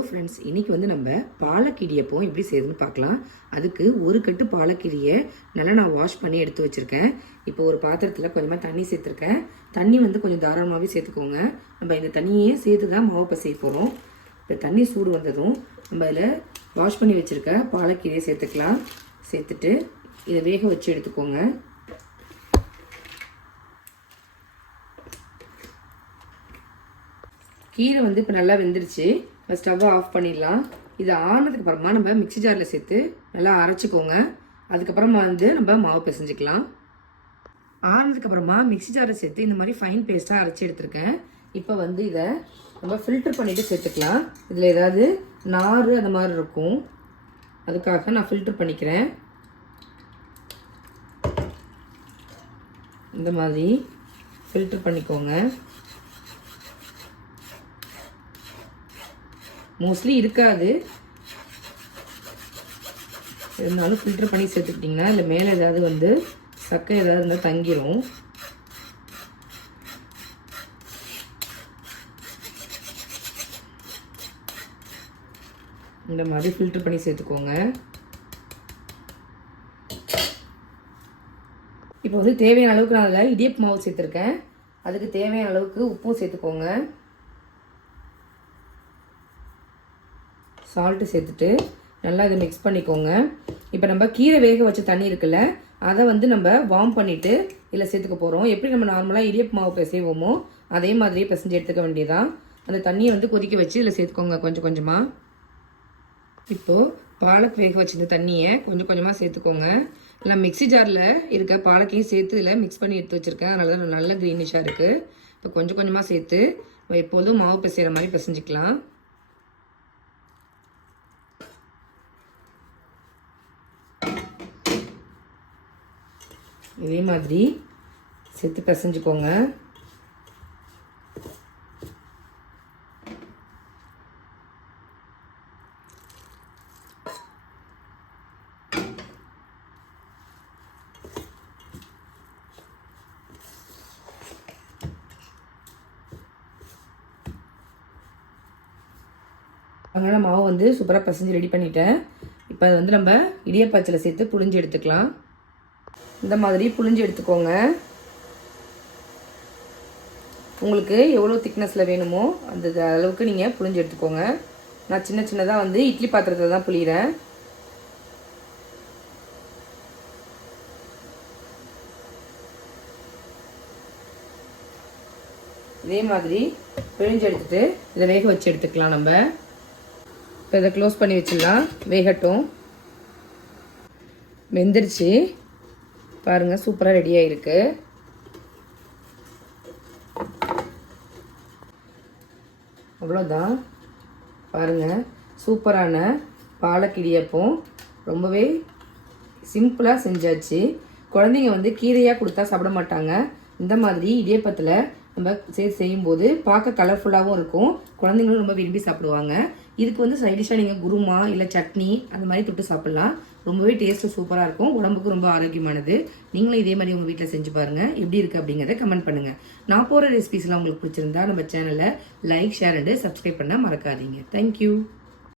Hello friends, இன்றைக்கி வந்து நம்ம பாலக்கீரையப்பம் எப்படி செய்யுதுன்னு பார்க்கலாம். அதுக்கு ஒரு கட்டு பாலக்கீரையை நல்லா நான் வாஷ் பண்ணி எடுத்து வச்சுருக்கேன். இப்போ ஒரு பாத்திரத்தில் கொஞ்சமாக தண்ணி சேர்த்துருக்கேன். தண்ணி வந்து கொஞ்சம் தாராளமாகவே சேர்த்துக்கோங்க. நம்ம இந்த தண்ணியே சேர்த்து தான் மாவு பசைய போகிறோம். இப்போ தண்ணி சூடு வந்ததும் நம்ம அதில் வாஷ் பண்ணி வச்சுருக்க பாலக்கீரையை சேர்த்துக்கலாம். சேர்த்துட்டு இதை வேக வச்சு எடுத்துக்கோங்க. கீரை வந்து இப்போ நல்லா வெந்துருச்சு. இப்போ ஸ்டவ்வை ஆஃப் பண்ணிடலாம். இது ஆனதுக்கு அப்புறமா நம்ம மிக்ஸி ஜாரில் சேர்த்து நல்லா அரைச்சிக்கோங்க. அதுக்கப்புறமா வந்து நம்ம மாவு பிசைஞ்சிக்கலாம். ஆனதுக்கப்புறமா மிக்ஸி ஜாரில் சேர்த்து இந்த மாதிரி ஃபைன் பேஸ்ட்டாக அரைச்சி எடுத்துருக்கேன். இப்போ வந்து இதை நம்ம ஃபில்டர் பண்ணிவிட்டு சேர்த்துக்கலாம். இதில் ஏதாவது நார் அந்த மாதிரி இருக்கும், அதுக்காக நான் ஃபில்டர் பண்ணிக்கிறேன். இந்த மாதிரி ஃபில்டர் பண்ணிக்கோங்க. மோஸ்ட்லி இருக்காது, இருந்தாலும் ஃபில்டர் பண்ணி சேர்த்துக்கிட்டிங்கன்னா இல்லை மேலே ஏதாவது வந்து சக்கை ஏதாவது இருந்தால் தங்கிரும். இந்த மாதிரி ஃபில்டர் பண்ணி சேர்த்துக்கோங்க. இப்போ வந்து தேவையான அளவுக்கு நான் அதில் இடியப்ப மாவு சேர்த்துருக்கேன். அதுக்கு தேவையான அளவுக்கு உப்பும் சேர்த்துக்கோங்க. சால்ட்டு சேர்த்துட்டு நல்லா இதை மிக்ஸ் பண்ணிக்கோங்க. இப்போ நம்ம கீரை வேக வச்ச தண்ணி இருக்குல்ல, அதை வந்து நம்ம வார்ம் பண்ணிவிட்டு இதில் சேர்த்துக்க போகிறோம். எப்படி நம்ம நார்மலாக இடியப்ப மாவு பிசைவோமோ அதே மாதிரியே பிசைஞ்சு எடுத்துக்க வேண்டியதான். அந்த தண்ணியை வந்து கொதிக்க வச்சு இதில் சேர்த்துக்கோங்க கொஞ்சம் கொஞ்சமாக. இப்போது பாலக் வேக வச்சிருந்த தண்ணியை கொஞ்சம் கொஞ்சமாக சேர்த்துக்கோங்க. நான் மிக்ஸி ஜாரில் இருக்க பாலக்கையும் சேர்த்து இதில் மிக்ஸ் பண்ணி எடுத்து வச்சுருக்கேன். அதனால தான் நல்ல க்ரீனிஷாக இருக்குது. இப்போ கொஞ்சம் கொஞ்சமாக சேர்த்து எப்போதும் மாவு பிசைகிற மாதிரி பிசைஞ்சிக்கலாம். இதே மாதிரி சேர்த்து பிசைஞ்சுக்கோங்க. அதனால மாவு வந்து சூப்பராக பிசைஞ்சு ரெடி பண்ணிட்டேன். இப்போ அதை வந்து நம்ம இடியப்பாச்சில் சேர்த்து புழிஞ்சு எடுத்துக்கலாம். இந்த மாதிரி புழிஞ்சு எடுத்துக்கோங்க. உங்களுக்கு எவ்வளோ திக்னஸில் வேணுமோ அந்த அளவுக்கு நீங்கள் புழிஞ்சு எடுத்துக்கோங்க. நான் சின்ன சின்னதாக வந்து இட்லி பாத்திரத்தில் தான் புளிகிறேன். இதே மாதிரி பிழிஞ்சு எடுத்துட்டு இதை வேக வச்சு எடுத்துக்கலாம். நம்ம இப்போ இதை க்ளோஸ் பண்ணி வச்சிடலாம், வேகட்டும். வெந்துருச்சு பாருங்கள், சூப்பராக ரெடியாக இருக்கு. அவ்வளோதான் பாருங்கள், சூப்பரான பாலக்கிடியப்பம் ரொம்பவே சிம்பிளாக செஞ்சாச்சு. குழந்தைங்க வந்து கீரையாக கொடுத்தா சாப்பிட மாட்டாங்க. இந்த மாதிரி இடியப்பத்தில் நம்ம செய்யும்போது பார்க்க கலர்ஃபுல்லாகவும் இருக்கும், குழந்தைங்களும் ரொம்ப விரும்பி சாப்பிடுவாங்க. இதுக்கு வந்து சைடிஷாக நீங்கள் குருமா இல்லை சட்னி அந்த மாதிரி தொட்டு சாப்பிட்லாம். ரொம்பவே டேஸ்ட்டு சூப்பராக இருக்கும், உடம்புக்கு ரொம்ப ஆரோக்கியமானது. நீங்களும் இதே மாதிரி உங்கள் வீட்டில் செஞ்சு பாருங்கள். எப்படி இருக்குது அப்படிங்கிறத கமெண்ட் பண்ணுங்கள். நான் போகிற ரெசிபிஸ்லாம் உங்களுக்கு பிடிச்சிருந்தா நம்ம சேனலை லைக், ஷேர் அண்ட் சப்ஸ்கிரைப் பண்ண மறக்காதீங்க. தேங்க்யூ.